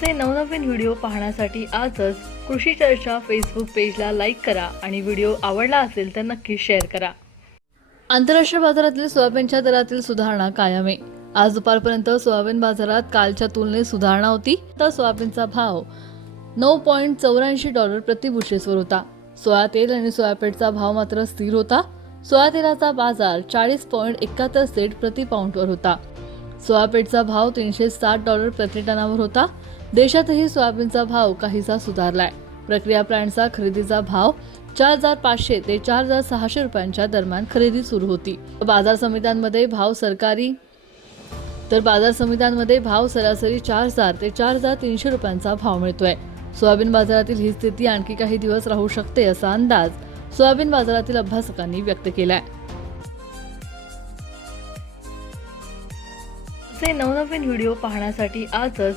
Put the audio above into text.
आमचे नवनवीन व्हिडिओ पाहण्यासाठी आजच कृषी चर्चा फेसबुक पेजला लाईक करा आणि व्हिडिओ आवडला असेल तर नक्की शेअर करा. आंतरराष्ट्रीय बाजारातील सोयाबीनच्या दरातील सुधारणा कायम. आहे आज दुपारपर्यंत सोयाबीन बाजारात कालच्या तुलनेत सुधारणा होती तर सोयाबीनचा भाव नऊ पॉईंट चौऱ्याऐंशी डॉलर प्रतिबुशेसवर होता. सोया तेल आणि सोयापेटचा भाव मात्र स्थिर होता. सोया तेलाचा बाजार चाळीस पॉईंट एकाहत्तर सेट प्रति पाऊंडवर होता. सोयापेटचा भाव तीनशे साठ डॉलर प्रति टनावर होता. देशातही सोयाबीनचा भाव काहीसा सुधारलाय. प्रक्रिया प्लांटचा खरेदीचा भाव चार हजार पाचशे ते चार हजार सहाशे रुपयांच्या दरम्यान खरेदी सुरू होती. बाजार समित्यांमध्ये भाव सरकारी तर बाजार समित्यांमध्ये भाव सरासरी चार हजार ते चार हजार तीनशे रुपयांचा भाव मिळतोय. सोयाबीन बाजारातील ही स्थिती आणखी काही दिवस राहू शकते असा अंदाज सोयाबीन बाजारातील अभ्यासकांनी व्यक्त केलाय. असे नवनवीन व्हिडिओ पाहण्यासाठी आजच